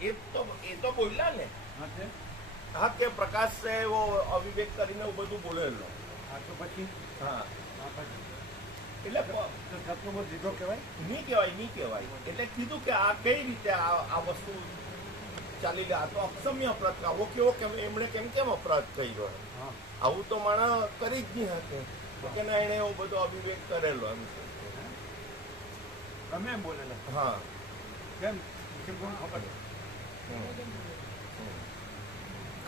એ તો એ તો બોલ્યા ને. હા તે પ્રકાશ છે એવો અવિવેક કરીને બધું બોલેલો. હા. તો પછી હા એટલે સત્સંગો દીધો કહેવાય નહીં કહેવાય. નહીં કહેવાય એટલે કીધું કે આ કઈ રીતે આ વસ્તુ ચાલી ગયા તો અક્ષમ્ય અપરાધ આવો કેવો કેમ એમણે કેમ કેમ અપરાધ કર્યો? આવું તો માણસ કરી જ નહીં હશે કે ના એણે એવો બધો અભિવ્યક્ત કરેલો એમ છે. તમે બોલેલા. હા. કેમ? કેમ કોણ ખબર.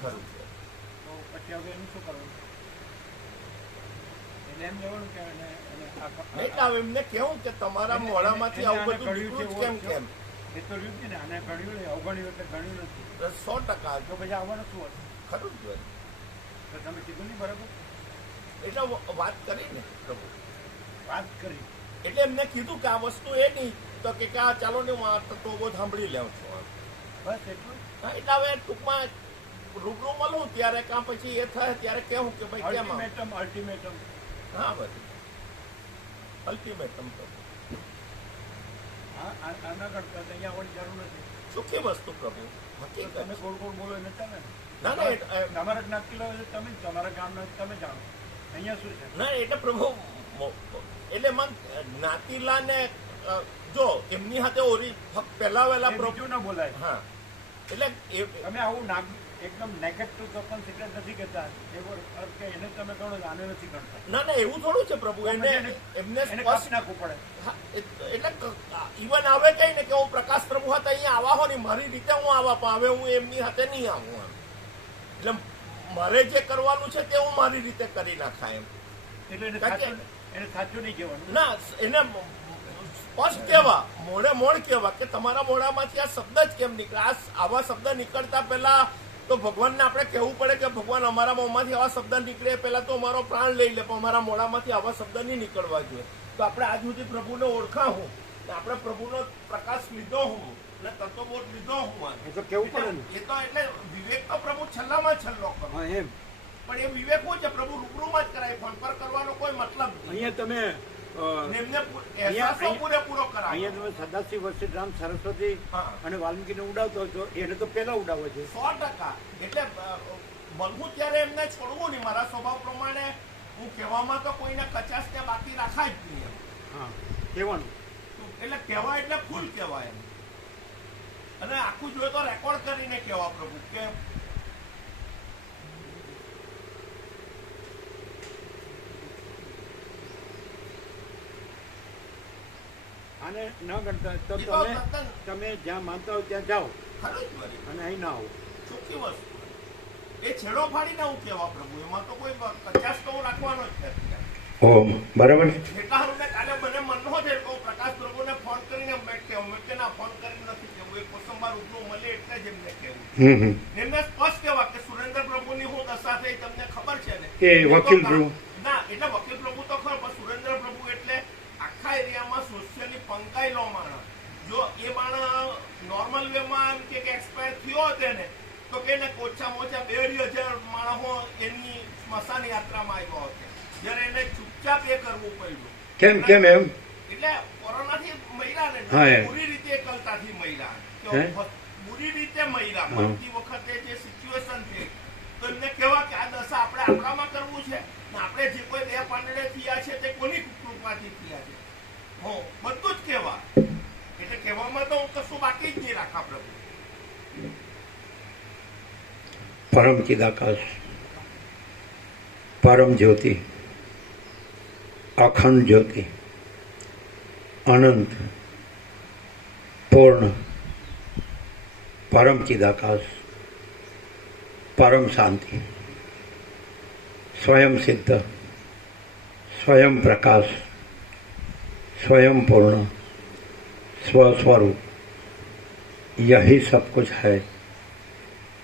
ખરું. છે તો પછી હવે એનું શું કરવું એમને કેવું કે તમારા એને- આવું બધું નીકળ્યું કેમ કેમ? એ તો રહ્યું ને આને ગણ્યું નહીં અવગણ્યું એટલે ગણ્યું નથી. સો ટકા. તો પછી આવવાનું શું હતું ખરું જ. તો તમે કીધું નહીં બરાબર? એટલે વાત કરી ને પ્રભુ. વાત કરી. એટલે એમને કીધું કે આ વસ્તુ એ નહીં. તો કે આ ચાલો ને હું આ તો સાંભળી લઉં છું બસ એટલું? એટલે હવે ટૂંકમાં રૂબરૂ મળું ત્યારે કાં પછી એ થાય ત્યારે કેવું કે ભાઈ કેમ? અલ્ટિમેટમ અલ્ટિમેટમ હા બસ. અલ્ટિમેટમ તો. આના કરતા અહીંયા આવવાની જરૂર નથી. સુખી વસ્તુ પ્રભુ. હકીકત તમે ગોળ ગોળ બોલો એને ચાલે ના. ના તમારા જ્ઞાતિ તમે તમારા ગામના તમે જાણો. અહીંયા શું છે? ના એટલે પ્રભુ એટલે મન જ્ઞાતિલા ને જો એમની સાથે ઓરી પહેલા વહેલા પ્રોબ્લેમ ના બોલાય. હા. એટલે તમે આવું નાગ એકદમ નેગેટિવ ટુ ઓપન સિક્રેટ નથી કહેતા એવો અર્થ કે એને તમે કહો આને નથી કરતા ના ના એવું થોડું છે પ્રભુ. એમને એને સ્પષ્ટ નાખવું પડે. એટલે ઈવન આવે કઈ ને કે હું પ્રકાશ પ્રભુ હતા અહીંયા આવા હો ને મારી રીતે હું આવા પણ હવે હું એમની સાથે નહીં આવું એટલે મારે જે કરવાનું છે તે હું મારી રીતે કરી નાખાય એમ. એટલે એને સાચું નહીં કહેવાનું. ના એને સ્પષ્ટ કહેવા મોડે મોડ કહેવા કે તમારા મોઢામાંથી આ શબ્દ જ કેમ નીકળે? આ આવા શબ્દ નીકળતા પહેલા તો ભગવાનને આપણે કહેવું પડે કે ભગવાન અમારા મોંમાંથી આવા શબ્દ નીકળે પહેલાં તો અમારો પ્રાણ લઈ લે પણ અમારા મોઢામાંથી આવા શબ્દ નહીં નીકળવા જોઈએ. તો આપણે આજ સુધી પ્રભુને ઓળખા હું ને આપણે પ્રભુનો પ્રકાશ લીધો હું ને તત્વબોધ લીધો હું એ તો કેવું પડે એ તો એટલે વિવેક તો પ્રભુ છેલ્લામાં છેલ્લો કરો. એમ. પણ એ વિવેકો છે. પ્રભુ રૂબરૂમાં જ કરાય. ફોન પર કરવાનો કોઈ મતલબ અહીંયા તમે અ, અને એમને પૂ- અહેસાસો અહીંયા- પૂરેપૂરો કરાવો અહીંયા તમે સદાશિવ વસ્તી રામ સરસ્વતી અને વાલ્મીકીને ઉડાવતો છો. એને તો પેલા ઉડાવે છે. સો ટકા. એટલે અ, ત્યારે એમને છોડવું નહીં. મારા સ્વભાવ પ્રમાણે હું કહેવામાં તો કોઈને કચાસ કે બાકી જ નહીં હા કહેવાનું. એટલે કહેવાય એટલે ફૂલ કહેવાય એમ. અને આખું જોઈએ તો રેકોર્ડ કરીને કહેવા પ્રભુ કે આને ન ગણતા તો તમે તમે જ્યાં માનતા હો ત્યાં જાઓ. અને અહીં ના આવો. ચોખ્ખી વસ્તુ એ છેડો ફાડીને હું કહેવા પ્રભુ. એમાં તો કોઈ પચાસ તો રાખવાનો જ ઓમ બરાબર એટલા હારું ને કાલે મને મનનો છે કે પ્રકાશ પ્રભુને ફોન કરીને મેં કહેવું મેં કે ના ફોન કરીને નથી કહેવું. એ કોસંબા રૂબરૂ મળે એટલે જ એમને કહેવું. એમને સ્પષ્ટ કહેવા કે સુરેન્દ્ર પ્રભુની હું દશા થઈ તમને ખબર છે ને? એ વકીલ પ્રભુ. ના એટલે વકીલ પ્રભુ તો ખરો પણ સુરેન્દ્ર પ્રભુ એટલે આખા એરિયામાં સોશિયલી પંકાયેલો માણસ જો એ માણસ નોર્મલ વેમાં એમ કે એક્સપાયર થયો હતો ને કે ને ઓછામાં ઓછા બે હજાર માણસો એની સ્મશાન યાત્રામાં આવ્યો હતો જ્યારે એને ચૂપચાપ એ કરવું પડ્યું. કેમ કેમ એમ? એટલે કોરોનાથી મહિલા ને પૂરી રીતે એકલતાથી મહિલા. બુરી રીતે મહિલા. મળતી વખતે જે સિચ્યુએશન છે તો એમને કહેવા કે આ દશા આપણે આપણામાં કરવું છે? ને આપણે જે કોઈ બે પાંદડે થયા છે તે કોની કૃપાથી થયા છે? હો બધું જ કહેવા એટલે કહેવામાં તો હું કશું બાકી જ નહીં રાખા પ્રભુ. परम चिदाकाश, परम ज्योति, अखंड ज्योति, अनंत, पूर्ण, परम चिदाकाश, परम शांति, स्वयं सिद्ध, स्वयं प्रकाश, स्वयं पूर्ण, स्वस्वरूप, यही सब कुछ है।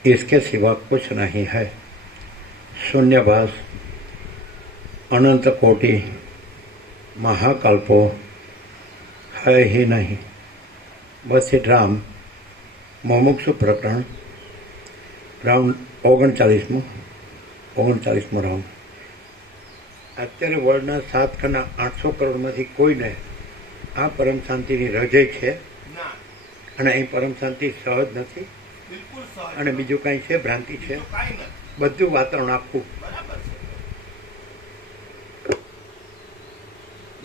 इसके सिवा कुछ नहीं है शून्यभास अनंत कोटि महाकल्पो है ही नहीं બસ એ રામ મુમુક્ષુ પ્રકરણ રાઉન્ડ ઓગણચાલીસમું ઓગણચાલીસમો રાઉન્ડ અત્યારે વર્લ્ડના સાત ખાના આઠસો કરોડમાંથી કોઈને આ પરમ શાંતિની રજય છે ના અને અહીં પરમ શાંતિ સહજ નથી બિલકુલ સહજ અને બીજું કાંઈ છે? ભ્રાંતિ છે? બધું વાતાવરણ આખું. બરાબર છે.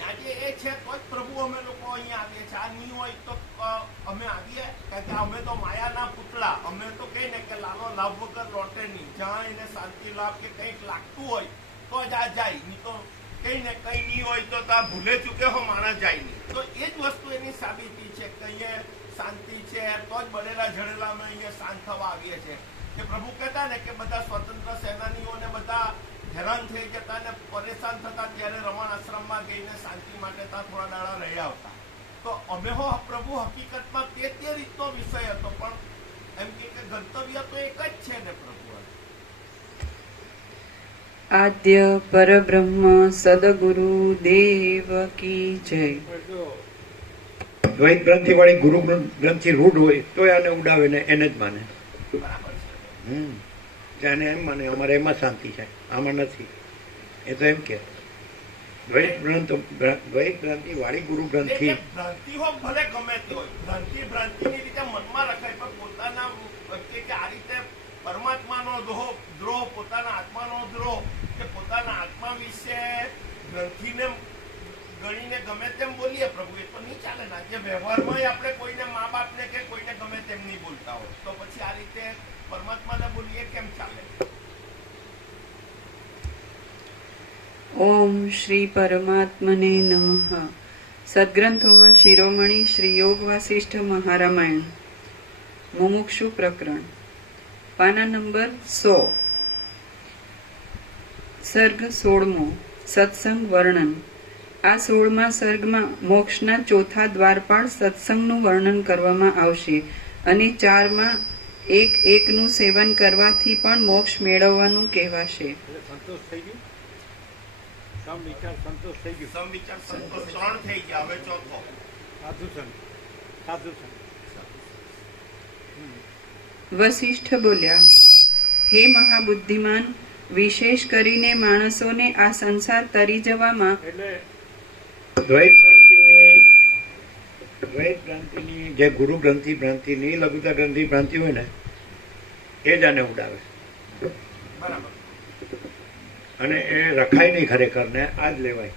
આજે એ છે તો જ પ્રભુ અમે લોકો અહીંયા આવીએ છીએ. નહીં હોય તો અમે આવીએ. કે અમે તો માયાના પુતળા. અમે તો કહીએ ને કે લાલો લાભ વગર લોટે નહીં. જ્યાં એને શાંતિ લાભ કે કંઈક લાગતું હોય તો જ આ જાય. નહીં તો કઈ ને કઈ નહીં હોય તો ત્યાં ભૂલે ચૂકે હો માણસ જાય નહીં તો એ જ વસ્તુ એની સાબિતી છે કહીએ શાંતિ છે, તો જ બનેલા જડેલા અમે અહીંયા શાંત થવા આવીએ છીએ. કે પ્રભુ કહેતા ને કે બધા સ્વતંત્ર સેનાનીઓને બધા હેરાન થઈ જતા ને પરેશાન થતા ત્યારે રમણ આશ્રમમાં ગઈને શાંતિ માટે ત્યાં થોડા દાડા રહ્યા હતા તો અમે હો પ્રભુ હકીકતમાં તે તે રીતનો વિષય હતો, પણ એમ કે ગંતવ્ય તો એક જ છે ને પ્રભુ. આદ્ય પરબ્રહ્મ સદગુરુ દેવ કી જય. દ્વૈત ગ્રંથિ વાળી ગુરુ ગ્રંથિ રૂઢ હોય તો આને ઉડાવે ને એને જ માને. જાને એમ માને અમારે એમાં શાંતિ છે. આમાં નથી. એ તો એમ કે. દ્વૈત ગ્રંથ દ્વૈત ગ્રંથિ વાળી ગુરુ ગ્રંથિ. ભ્રાંતિ હો ભલે ગમે તે હોય ભ્રાંતિ ભ્રાંતિની રીતે મનમાં રખાય પણ પોતાના કે કે આ રીતે પરમાત્માનો દ્રોહ દ્રોહ પોતાના આત્માનો દ્રોહ કે પોતાના આત્મા વિશે ગ્રંથિને ગણીને ગમે તેમ બોલીએ પ્રભુ એ તો નહીં ચાલે ને આજે વ્યવહારમાં આપણે કોઈને મા બાપને કે કોઈને ગમે તેમ નહીં બોલતા હોય તો પછી આ રીતે પરમાત્માને બોલીએ કેમ ચાલે ઓમ શ્રી પરમાત્મને નમઃ. સદગ્રંથોમાં શિરોમણી શ્રી યોગ વાસિષ્ઠ મહારામાયણ. મુમુક્ષુ પ્રકરણ. પાના નંબર સો. સર્ગ સોળમો. સત્સંગ વર્ણન. આ સોળમા સર્ગમાં મોક્ષના ચોથા દ્વારપાળ સત્સંગનું વર્ણન કરવામાં આવશે અને ચારમાં એક એકનું સેવન કરવાથી પણ મોક્ષ મેળવવાનું કહેવાશે. સંતોષ થઈ ગયું? સમ વિચાર સંતોષ થઈ ગયો. સમ વિચાર સંતોષ ત્રણ થઈ ગયા હવે ચોથો. સાધુ સંત. સાધુ સંત. વશિષ્ઠ બોલ્યા હે મહાબુદ્ધિમાન વિશેષ કરીને માણસોને આ સંસાર તરી જવામાં એટલે દ્વૈત ગ્રંથિની દ્વૈત ગ્રંથિની જે ગુરુ ગ્રંથિ ભ્રાંતિની લઘુતા ગ્રંથિ ભ્રાંતિ હોય ને એ જ આને ઉડાવે. બરાબર. અને એ રખાય નહીં ખરેખર ને આ જ લેવાય.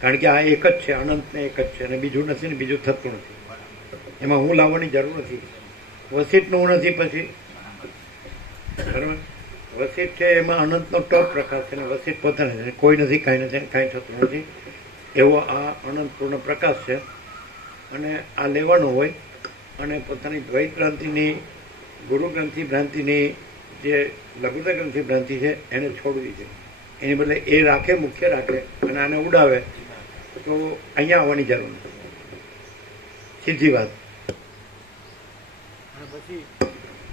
કારણ કે આ એક જ છે અનંત ને એક જ છે અને બીજું નથી ને બીજું થતું નથી. એમાં હું લાવવાની જરૂર નથી. વસિષ્ઠનું હું નથી પછી. બરાબર? વસિષ્ઠ છે એમાં અનંતનો ટોપ પ્રકાશ છે અને વસિષ્ઠ પોતાને છે. કોઈ નથી કાંઈ નથી કાંઈ થતું નથી. એવો આ અનંતપૂર્ણ પ્રકાશ છે. અને આ લેવાનો હોય અને પોતાની દ્વૈત ભ્રાંતિની ગુરુ ગ્રંથિ ભ્રાંતિની જે લઘુતા ગ્રંથિ ભ્રાંતિ છે એને છોડવી છે. એની બદલે એ રાખે મુખ્ય રાખે અને આને ઉડાવે તો અહીંયા આવવાની જરૂર નથી. સીધી વાત. પછી?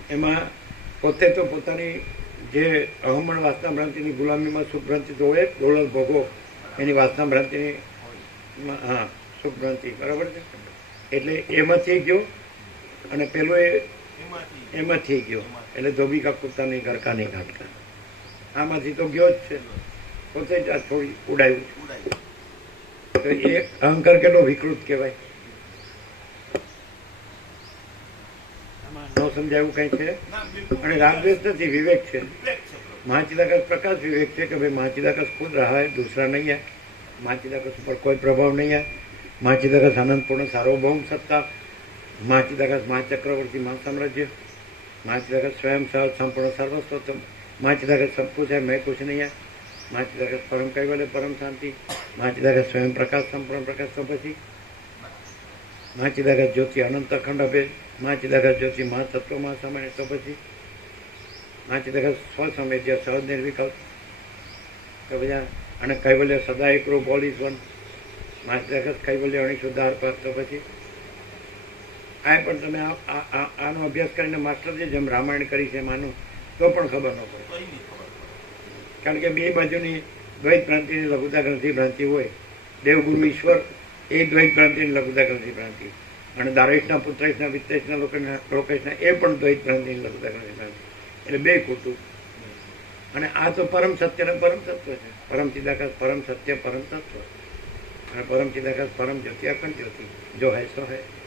એમાં પોતે તો પોતાની જે અહમણ વાસના ભ્રાંતિની ગુલામીમાં સુભ્રાંતિ તો હોય દોલત ભોગો એની વાસના ભ્રાંતિની હા સુભ્રાંતિ બરાબર છે? એટલે એમાં થઈ ગયો અને પેલો એ એમાં થઈ ગયો. એટલે ધોબિકા નહીં ગરકા નહીં ઘાટકા આમાંથી તો ગયો જ છે. પોતે જ આ થોડી ઉડાયું એ અહંકાર કેટલો વિકૃત કહેવાય. ન સમજાયું કઈ છે. અને રાગદ્વેષ નથી વિવેક છે. મહાચિદાકાશ પ્રકાશ વિવેક છે કે ભાઈ મહાચિદાકાશ ખુદ રહાય દૂસરા નહીં હૈ. મહાચિદાકાશ ઉપર કોઈ પ્રભાવ નહીં હૈ. મહાચિદાકાશ આનંદપૂર્ણ સાર્વભૌમ સત્તા. મહાચિદાકાશ મહાચક્રવર્તી મહાસામ્રાજ્ય. મહાચિદાકાશ સ્વયં સંપૂર્ણ સર્વસ્વતમ. सर्वस्वतम महाचिदाकाश सब कुछ है मैं कुछ नहीं है महाचिदाकाश परम कैवल्य परम शांति महाचिदाकाश स्वयं प्रकाश संपूर्ण प्रकाश तो પછી महाचिदाकाश ज्योति अनंत अखंड अभेद महाचिदाकाश ज्योति महातत्व महासामान्य તો પછી નાચી સ્વસમય જે સહજ નિર્વિકલ્પ તો બધા અને કૈવલ્ય સદા એકરૂપ ઓલ ઇઝ વન નાચી કૈવલ્ય અણી શુદ્ધાર પર તો પછી આ પણ તમે આ- આ- આ- આનો અભ્યાસ કરીને માસ્ટરજી જેમ રામાયણ કરી છે માનું તો પણ ખબર ન પડે. કારણ કે બે બાજુની દ્વૈત ભ્રાંતિની લઘુતા ગ્રંથિ ભ્રાંતિ હોય. દેવગુરુ ઈશ્વર એ દ્વૈત ભ્રાંતિની લઘુતા ગ્રંથિ ભ્રાંતિ. અને દારેશના, પુત્રેશના વિત્તેશના લોકેશના લોકેશના એ પણ દ્વૈત ભ્રાંતિની લઘુતા ગ્રંથિ ભ્રાંતિ. એટલે બે ખોટું. અને આ તો પરમ સત્યના પરમ તત્વ છે. પરમ ચિદાકાશ, પરમ સત્ય, પરમ તત્વ. અને પરમ ચિદાકાશ, પરમ જ્યોતિ, અખંડ જ્યોતિ. જો હૈ, સો હૈ.